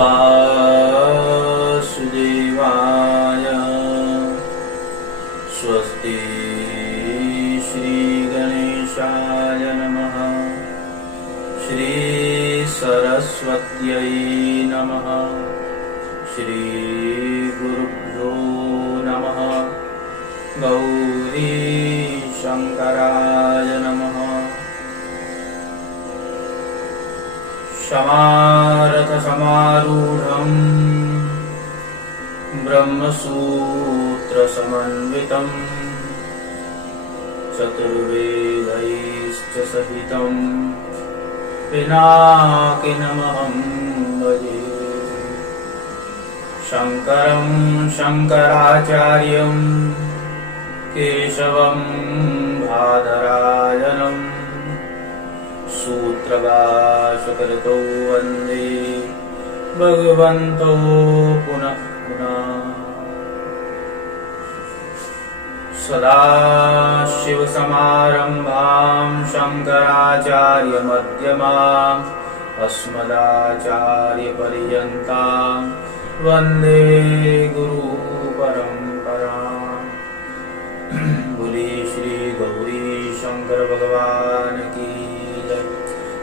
वासुदेवाय। स्वस्ति श्री गणेशाय नमः। श्री सरस्वत्यै नमः। श्री गुरुभ्यो नमः। गौरी शंकराय नमः। समारथ समारूढ़ं ब्रह्मसूत्र समन्वितं चतुर्वेदैश्च सहितं पिनाकिनमहं भजे। शंकरं शंकराचार्यं केशवं बादरायणं सूत्रभाष्यकृतौ वन्दे भगवन्तौ पुनः पुनः। सदाशिवसमारम्भां शङ्कराचार्यमध्यमाम् अस्मदाचार्यपर्यन्तां वन्दे गुरुपरम्पराम्। बोलिए श्री गौरी शंकर भगवान की जय।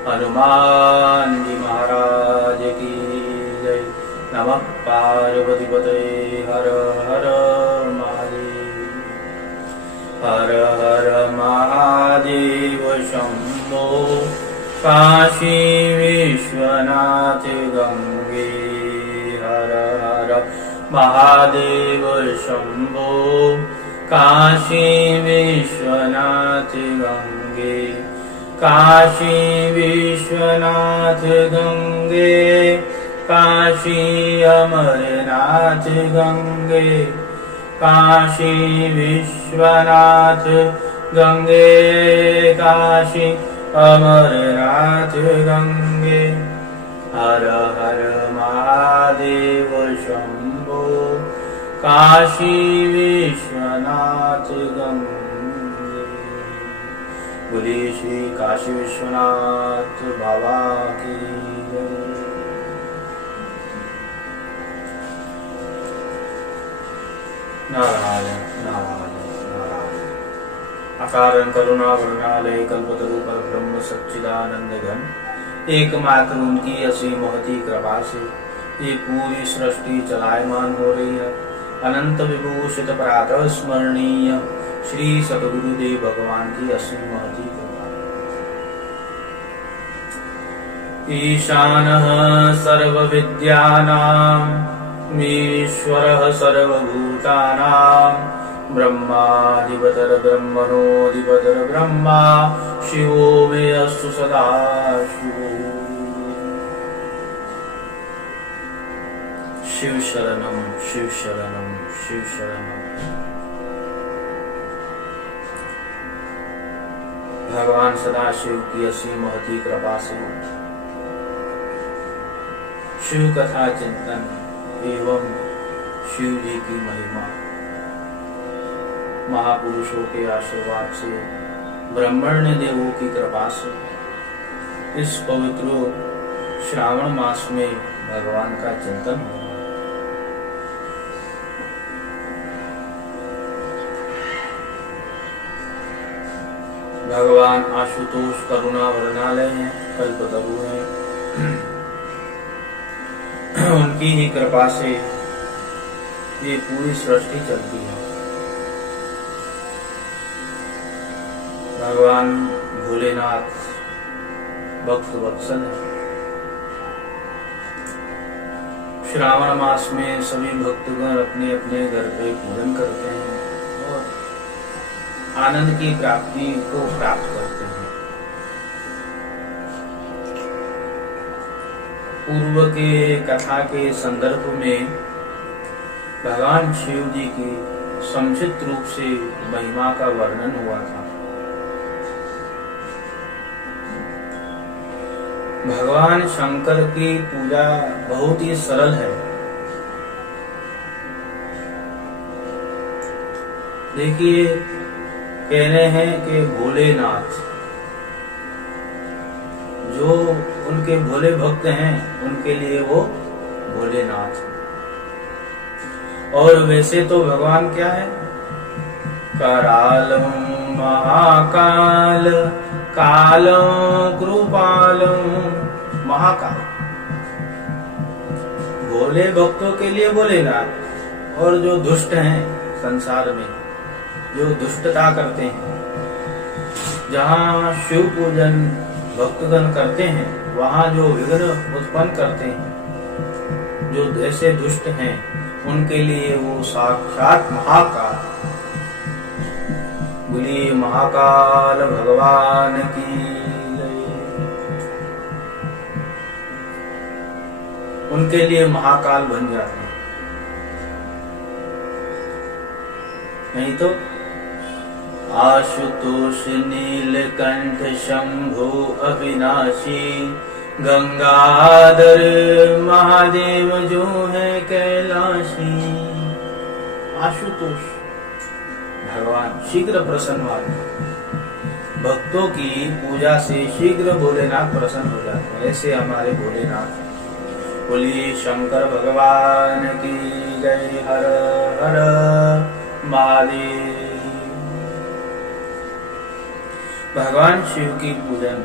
हनुमान जी महाराज की जय। नमः पार्वतीपते हर हर महादेव। हर हर महादेव शंभो काशी विश्वनाथ गंगे। हर हर महादेव शंभो काशी विश्वनाथ गंगे। काशी विश्वनाथ गंगे। काशी अमरनाथ गंगे। काशी विश्वनाथ गंगे। काशी अमरनाथ गंगे। हर हर महादेव शंभो काशी विश्वनाथ गंगे। बोलिए श्री काशी विश्वनाथ बाबा की जय। नारायण नारायण नारायण। अकारण करुणा वरणालय कल्पतरु परब्रह्म सच्चिदानंद घन। एकमात्र उनकी असीम महती कृपा से ये पूरी सृष्टि चलायमान हो रही है। अनंत विभूषित प्रातः स्मरणीय श्री सद्गुरुदेव भगवान की असीम महती कृपा। ईशानः सर्वविद्यानां ईश्वरः सर्वभूतानां ब्रह्माधिपतर ब्रह्मणोऽधिपतर ब्रह्मा शिवो मे अस्तु सदा शिवो। शिव शरणम शिव शरणम शिव शरणम। भगवान सदाशिव की असीम महती कृपा से शिव कथा चिंतन एवं शिव जी की महिमा महापुरुषों के आशीर्वाद से ब्रह्मण्य देवों की कृपा से इस पवित्र श्रावण मास में भगवान का चिंतन हो। भगवान आशुतोष करुणा वरणालय हैं, कल्पतरु हैं। उनकी ही कृपा से ये पूरी सृष्टि चलती है। भगवान भोलेनाथ भक्त वत्सल है। श्रावण मास में सभी भक्तगण अपने अपने घर पे पूजन करते हैं और आनंद की प्राप्ति को प्राप्त करते हैं। पूर्व के कथा के संदर्भ में भगवान शिव जी की संक्षिप्त रूप से महिमा का वर्णन हुआ था। भगवान शंकर की पूजा बहुत ही सरल है। देखिए, कह रहे हैं कि भोलेनाथ, जो उनके भोले भक्त हैं उनके लिए वो भोलेनाथ। और वैसे तो भगवान क्या है? करालम महाकाल, कालम कृपालम, महाकाल। भोले भक्तों के लिए भोलेनाथ, और जो दुष्ट हैं संसार में, जो दुष्टता करते हैं, जहाँ शिव पूजन भक्तगण करते हैं, वहाँ जो विघ्न उत्पन्न करते हैं, जो ऐसे दुष्ट हैं, उनके लिए वो साक्षात महाकाल। बोलिए महाकाल भगवान की जय। उनके लिए महाकाल बन जाते हैं। नहीं तो आशुतोष नीलकंठ शंभु अविनाशी, गंगाधर महादेव जो है कैलाशी। आशुतोष भगवान शीघ्र प्रसन्न होते, भक्तों की पूजा से शीघ्र भोलेनाथ प्रसन्न हो जाते हैं। ऐसे हमारे भोलेनाथ। बोलिए शंकर भगवान की जय। हर हर महादेव। भगवान शिव की पूजन,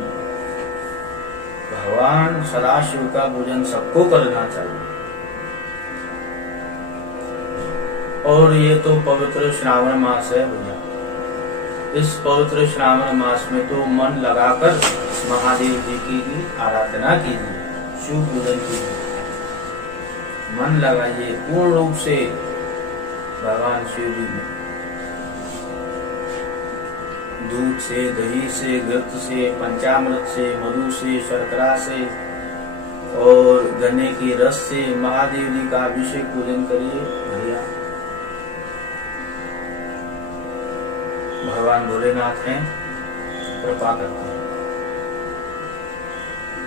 भगवान सदाशिव का पूजन सबको करना चाहिए। और ये तो पवित्र श्रावण मास है भैया। इस पवित्र श्रावण मास में तो मन लगाकर महादेव जी की आराधना कीजिए, शिव पूजन कीजिए। मन लगाइए पूर्ण रूप से भगवान शिव जी में। दूध से, दही से, घृत से, पंचामृत से, मधु से, शर्करा से और गन्ने की रस से महादेव जी का अभिषेक पूजन करिए भैया। भगवान भोलेनाथ हैं, कृपा करते हैं।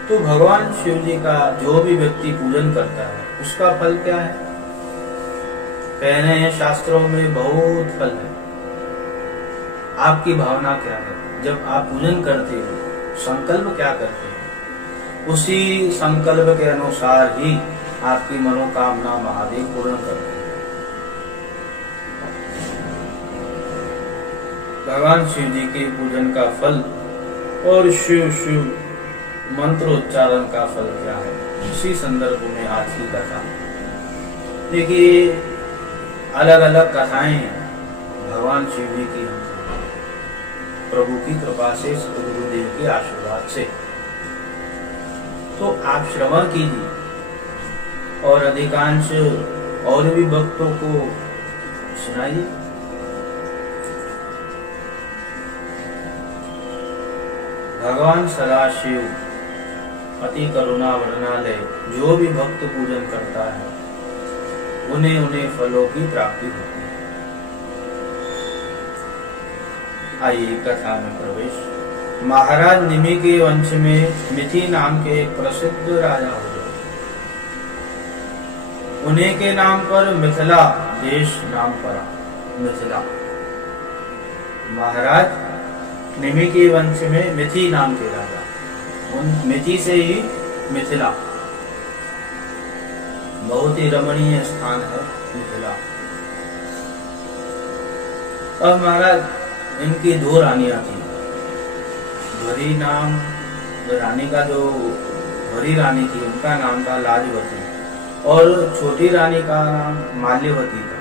तो भगवान शिव जी का जो भी व्यक्ति पूजन करता है उसका फल क्या है? कहने हैं शास्त्रों में बहुत फल है। आपकी भावना क्या है? जब आप पूजन करते हो, संकल्प क्या करते हैं, उसी संकल्प के अनुसार ही आपकी मनोकामना महादेव पूर्ण करते हैं। भगवान शिव जी के पूजन का फल और शिव शिव मंत्रोच्चारण का फल क्या है, उसी संदर्भ में आज की कथा। देखिए अलग अलग कथाएं भगवान शिव जी की, हम प्रभु की कृपा से, सतगुरुदेव के आशीर्वाद से। तो आप श्रवण कीजिए और अधिकांश और भी भक्तों को सुनाइए। भगवान सदाशिव अति करुणा वर्णालय, जो भी भक्त पूजन करता है उन्हें फलों की प्राप्ति होती है। आइए कथा में प्रवेश। महाराज निमि के वंश में मिथि नाम के एक प्रसिद्ध राजा हुए। उन्हीं के नाम पर मिथिला देश नाम पड़ा। मिथिला, महाराज निमि के वंश में मिथि नाम के राजा, उन मिथि से ही मिथिला। बहुत ही रमणीय स्थान है मिथिला। अब महाराज इनकी दो रानियां थी। भरी नाम रानी का, जो भरी रानी थी उनका नाम था लाजवती और छोटी रानी का नाम माल्यवती था।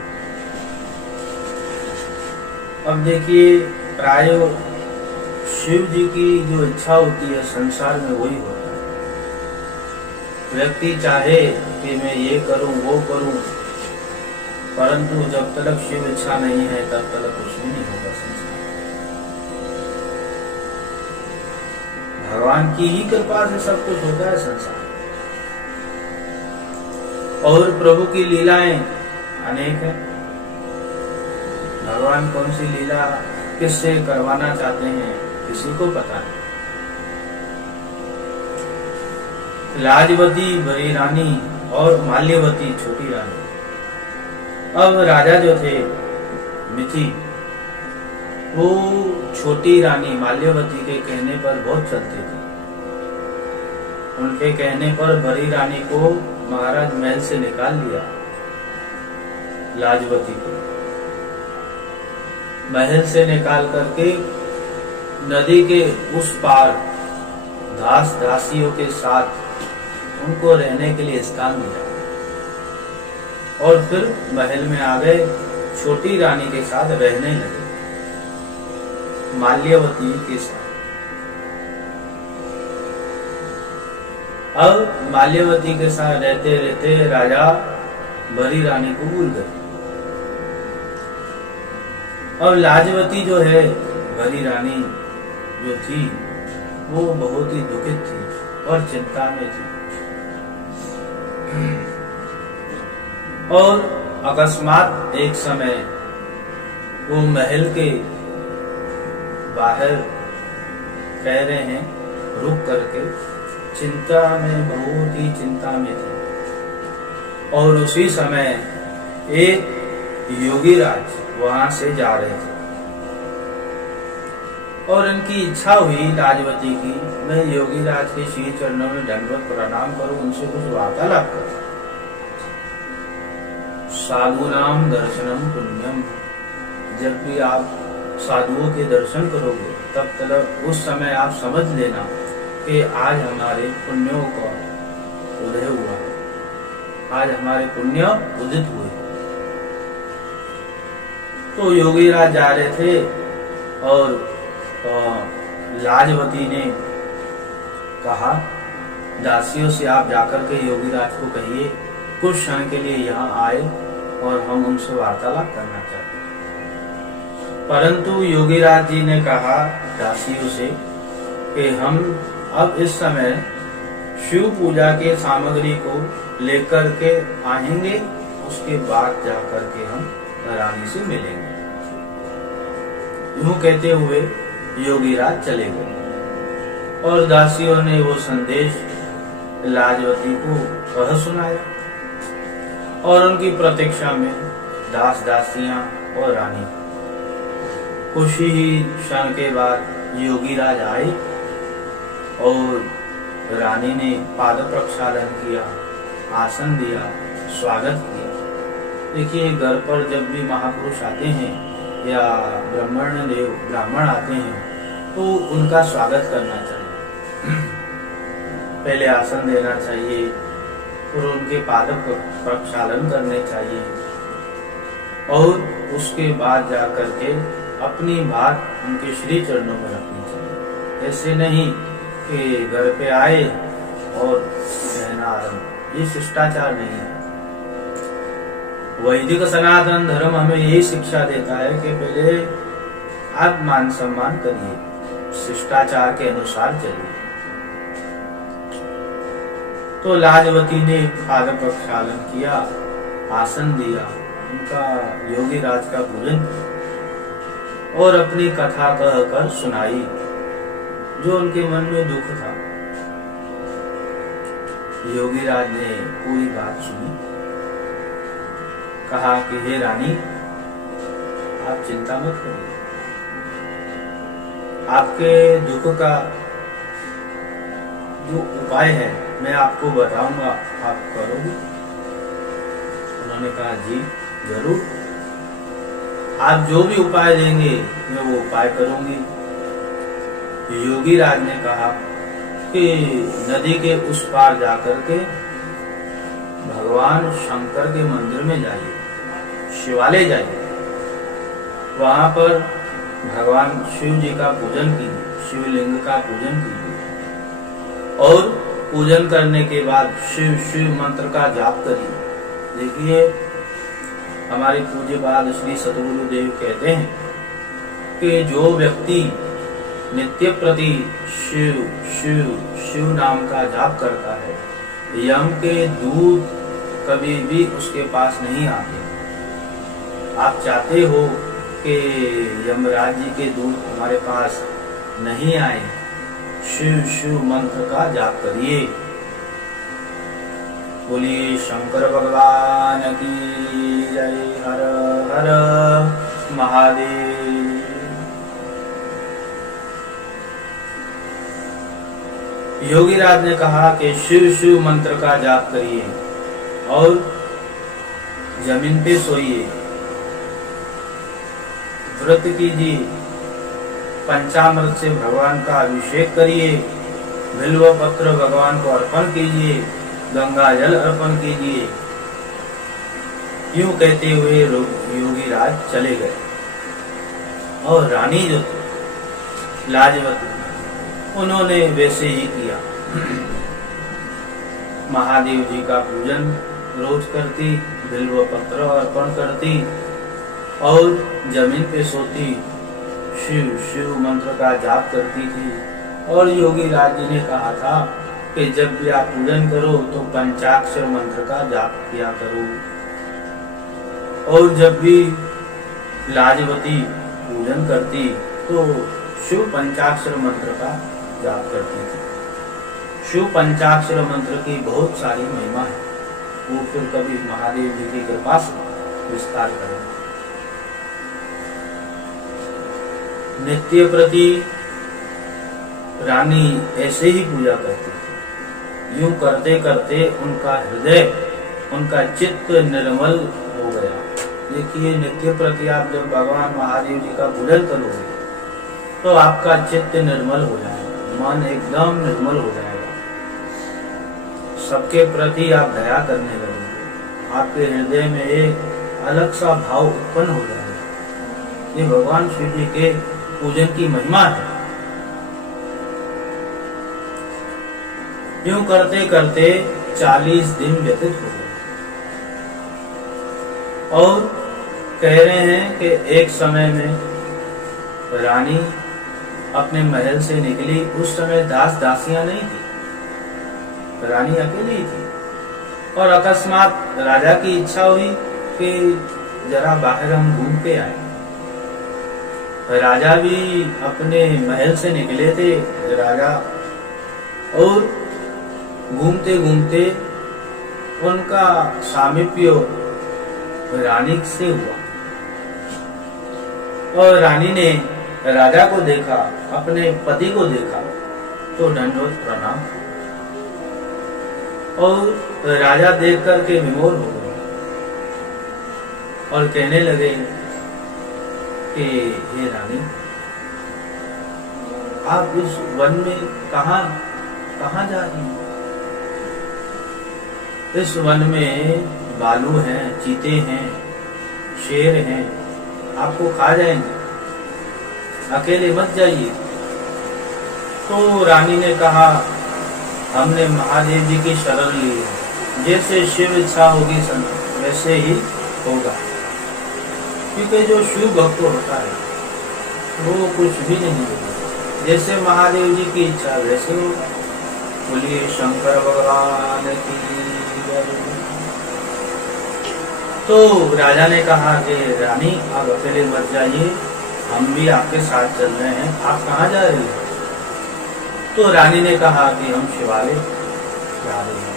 अब देखिए प्राय शिव जी की जो इच्छा होती है संसार में वही होता है। व्यक्ति चाहे कि मैं ये करूं वो करूं, परंतु जब तक शिव इच्छा नहीं है तब तक कुछ भी नहीं होगा संसार। भगवान की ही कृपा से सब कुछ होता है संसार। और प्रभु की लीलाएं अनेक है। भगवान कौन सी लीला किससे करवाना चाहते हैं किसी को पता नहीं। लाजवती बड़ी रानी और माल्यवती छोटी रानी। अब राजा जो थे मिथि, वो छोटी रानी माल्यवती के कहने पर बहुत चलते थे। उनके कहने पर बड़ी रानी को महाराज महल से निकाल लिया लाजवती को। महल से निकाल करके नदी के उस पार दास दासियों के साथ उनको रहने के लिए स्थान दिया और फिर महल में आ गए, छोटी रानी के साथ रहने लगे, माल्यवती के साथ। अब माल्यवती के साथ रहते रहते राजा बड़ी रानी को भूल गए। और लाजवती जो है, बड़ी रानी जो थी, वो बहुत ही दुखित थी और चिंता में थी। और अकस्मात एक समय वो महल के बाहर कह रहे हैं, रुक करके चिंता में, बहुत ही चिंता में थे। और उसी समय एक योगीराज वहां से जा रहे थे और इनकी इच्छा हुई लाजवती की, मैं योगीराज के श्री चरणों में दंडवत प्रणाम करूं, उनसे कुछ वार्तालाप करूं। साधुनाम दर्शनम पुण्यम, जब भी आप साधुओं के दर्शन करोगे तब तक उस समय आप समझ लेना कि आज हमारे पुण्यों का उदय हुआ है, आज हमारे पुण्य उदित हुए। तो योगीराज जा रहे थे और लाजवती ने कहा, दासियों से आप जाकर के योगीराज को कहिए कुछ क्षण के लिए यहाँ आए और हम उनसे वार्तालाप करना चाहते हैं। परंतु योगीराज जी ने कहा दासियों से कि हम अब इस समय शिव पूजा के सामग्री को लेकर के आएंगे, उसके बाद जाकर के हम रानी से मिलेंगे। यूं कहते हुए योगीराज चले गए और दासियों ने वो संदेश लाजवती को कह सुनाया और उनकी प्रतीक्षा में दास दासियां और रानी। कुछ ही क्षण के बाद योगीराज आए और रानी ने पाद प्रक्षालन किया, आसन दिया, स्वागत किया। देखिए, घर पर जब भी महापुरुष आते हैं या ब्राह्मण आते हैं तो उनका स्वागत करना चाहिए। पहले आसन देना चाहिए और उनके पाद प्रक्षालन करने चाहिए और उसके बाद जाकर के अपनी बात उनके श्री चरणों में रखनी चाहिए। ऐसे नहीं कि घर पे आए और कहना आरंभ, ये शिष्टाचार नहीं है। वैदिक सनातन धर्म हमें यही शिक्षा देता है कि पहले आप मान सम्मान करिए, शिष्टाचार के अनुसार चलिए। तो लाजवती ने पाद प्रक्षालन किया, आसन दिया, उनका योगीराज का पूजन और अपनी कथा कहकर सुनाई जो उनके मन में दुख था। योगीराज ने पूरी बात सुनी, कहा कि हे रानी, आप चिंता मत करिए, आपके दुख का जो उपाय है मैं आपको बताऊंगा, आप करोगे? उन्होंने कहा जी जरूर, आप जो भी उपाय देंगे मैं वो उपाय करूंगी। योगीराज ने कहा कि नदी के उस पार जाकर के भगवान शंकर के मंदिर में जाइए, शिवालय जाइए, वहां पर भगवान शिव जी का पूजन कीजिए, शिवलिंग का पूजन कीजिए और पूजन करने के बाद शिव शिव मंत्र का जाप करिए। देखिए, हमारे पूज्यपाद श्री सद्गुरुदेव कहते हैं कि जो व्यक्ति नित्य प्रति शिव शिव शिव नाम का जाप करता है, यम के दूत कभी भी उसके पास नहीं आते। आप चाहते हो कि यमराज जी के दूत हमारे पास नहीं आए, शिव शिव मंत्र का जाप करिए। बोलिए शंकर भगवान की जय। हर हर महादेव। योगीराज ने कहा कि शिव शिव मंत्र का जाप करिए और जमीन पे सोइए, व्रत कीजिए, पंचामृत से भगवान का अभिषेक करिए, बिल्व पत्र भगवान को अर्पण कीजिए, गंगा जल अर्पण कीजिए। यूं कहते हुए योगी राज चले गए। और रानी जो थी लाजवती, उन्होंने वैसे ही किया। महादेव जी का पूजन रोज करती, बिल्व पत्र अर्पण करती और जमीन पे सोती, शिव शिव मंत्र का जाप करती थी। और योगी राज जी ने कहा था कि जब भी आप पूजन करो तो पंचाक्षर मंत्र का जाप किया करो। और जब भी लाजवती पूजन करती तो शिव पंचाक्षर मंत्र का जाप करती थी। शिव पंचाक्षर मंत्र की बहुत सारी महिमा है, वो फिर कभी महादेव जी की कृपा से विस्तार करेंगे। नित्य प्रति रानी ऐसे ही पूजा करती थी। यूं करते करते उनका हृदय, उनका चित्त निर्मल हो गया। देखिए, नित्य प्रति आप जब भगवान महादेव जी का पूजन करोगे तो आपका चित्त निर्मल हो जाएगा, मन एकदम निर्मल हो जाएगा। सबके प्रति आप दया करने लगेंगे, आपके हृदय में एक अलग सा भाव उत्पन्न हो जाएगा। ये भगवान शिव जी के पूजन की महिमा है। यूं करते करते 40 दिन व्यतीत हो गए। और कह रहे हैं कि एक समय में रानी अपने महल से निकली। उस समय दास दासियां नहीं थी, रानी अकेली थी। और अकस्मात राजा की इच्छा हुई कि जरा बाहर हम घूम के आए। राजा भी अपने महल से निकले थे, राजा, और घूमते घूमते उनका सामीप्य रानी से हुआ। और रानी ने राजा को देखा, अपने पति को देखा तो दंडवत प्रणाम। और राजा देख करके विमोह हो गए और कहने लगे कि हे रानी, आप इस वन में कहां जा रही हैं? इस वन में भालू हैं, चीते हैं, शेर हैं, आपको खा जाएंगे, अकेले मत जाइए। तो रानी ने कहा, हमने महादेव जी की शरण ली है, जैसे शिव इच्छा होगी वैसे ही होगा। क्योंकि जो शिव भक्त होता है वो कुछ भी नहीं होता, जैसे महादेव जी की इच्छा वैसे होगा। बोलिए शंकर भगवान की जय। तो राजा ने कहा कि रानी, आप अकेले मत जाइए, हम भी आपके साथ चल रहे हैं, आप कहाँ जा रहे हैं? तो रानी ने कहा कि हम शिवालय जा रहे हैं,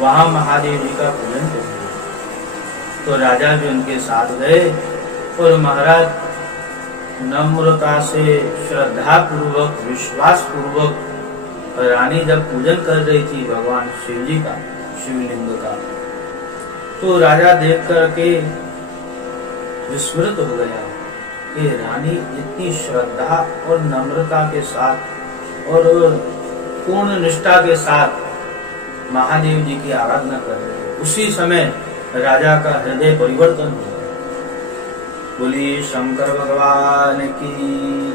वहां महादेव जी का पूजन करेंगे। तो राजा भी उनके साथ गए। और महाराज नम्रता से, श्रद्धा पूर्वक, विश्वास पूर्वक रानी जब पूजन कर रही थी भगवान शिव जी का, शिवलिंग का, तो राजा देख करके विस्मृत हो गया कि रानी इतनी श्रद्धा और नम्रता के साथ और पूर्ण निष्ठा के साथ महादेव जी की आराधना कर रही है। उसी समय राजा का हृदय परिवर्तन हो गया। बोलिए शंकर भगवान की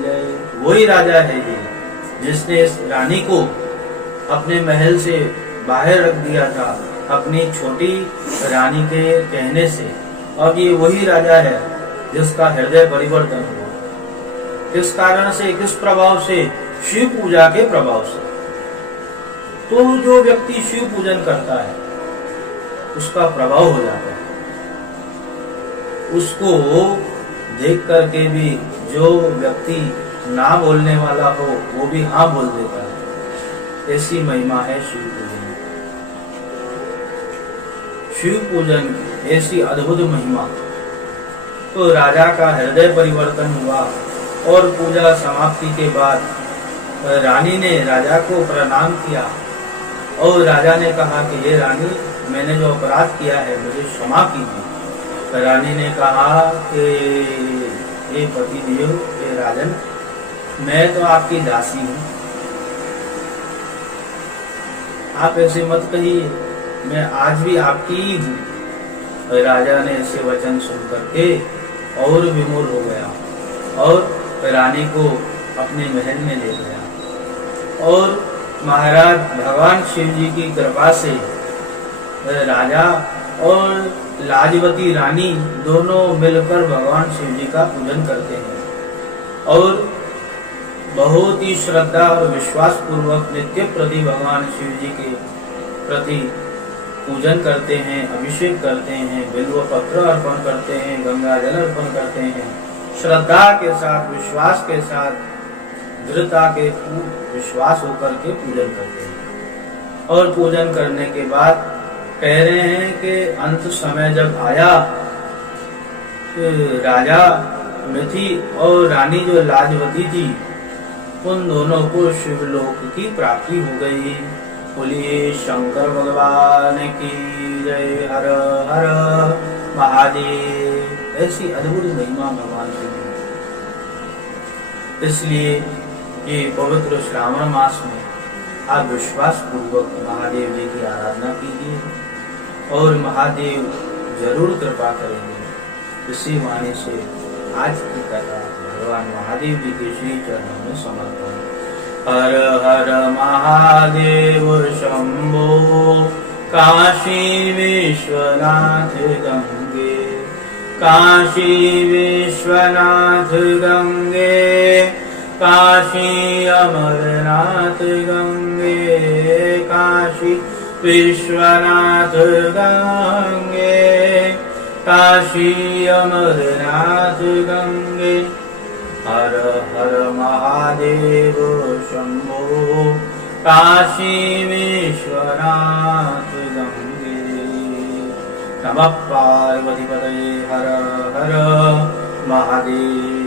जय। वही राजा है ये जिसने इस रानी को अपने महल से बाहर रख दिया था, अपनी छोटी रानी के कहने से। और ये वही राजा है जिसका हृदय परिवर्तन हुआ। किस कारण से, किस प्रभाव से? शिव पूजा के प्रभाव से। तो जो व्यक्ति शिव पूजन करता है उसका प्रभाव हो जाता है। उसको देख करके भी जो व्यक्ति ना बोलने वाला हो वो भी हाँ बोल देता है। ऐसी महिमा है शिव पूजन। शिव पूजन ऐसी अद्भुत महिमा। तो राजा का हृदय परिवर्तन हुआ और पूजा समाप्ति के बाद रानी ने राजा को प्रणाम किया और राजा ने कहा कि ये रानी, मैंने जो अपराध किया है मुझे क्षमा कीजिए। रानी ने कहा कि हे पति देव, हे राजन, मैं तो आपकी दासी हूँ, आप ऐसे मत कहिए, मैं आज भी आपकी ही हूँ। राजा ने ऐसे वचन सुन करके और विमूढ़ हो गया और रानी को अपने महल में ले गया। और महाराज भगवान शिव जी की कृपा से राजा और लाजवती रानी दोनों मिलकर भगवान शिव जी का पूजन करते हैं और बहुत ही श्रद्धा और विश्वास पूर्वक नित्य प्रति भगवान शिव जी के प्रति पूजन करते हैं, अभिषेक करते हैं, बिल्व पत्र अर्पण करते हैं, गंगा जल अर्पण करते हैं, श्रद्धा के साथ, विश्वास के साथ, दृढ़ता के विश्वास होकर के पूजन करते हैं। और पूजन करने के बाद कह रहे हैं कि अंत समय जब आया तो राजा मिथि और रानी जो लाजवती थी, उन दोनों को शिवलोक की प्राप्ति हो गई। बोलिए शंकर भगवान की जय। हर हर महादेव। ऐसी अद्भुत महिमा भगवान की। इसलिए ये पवित्र श्रावण मास में आप विश्वास पूर्वक महादेव जी की आराधना कीजिए और महादेव जरूर कृपा करेंगे। इसी वाणी से आज की कथा भगवान महादेव जी के श्री चरणों में समर्पण। हर हर महादेव शंभो। काशी विश्वनाथ गंगे, काशी विश्वनाथ गंगे, काशी अमरनाथ गंगे, काशी विश्वनाथ गंगे, काशी अमरनाथ गंगे। हर हर महादेव शंभो। काशी विश्वनाथ गंगे। नमः पार्वती पतये। हर हर महादेव।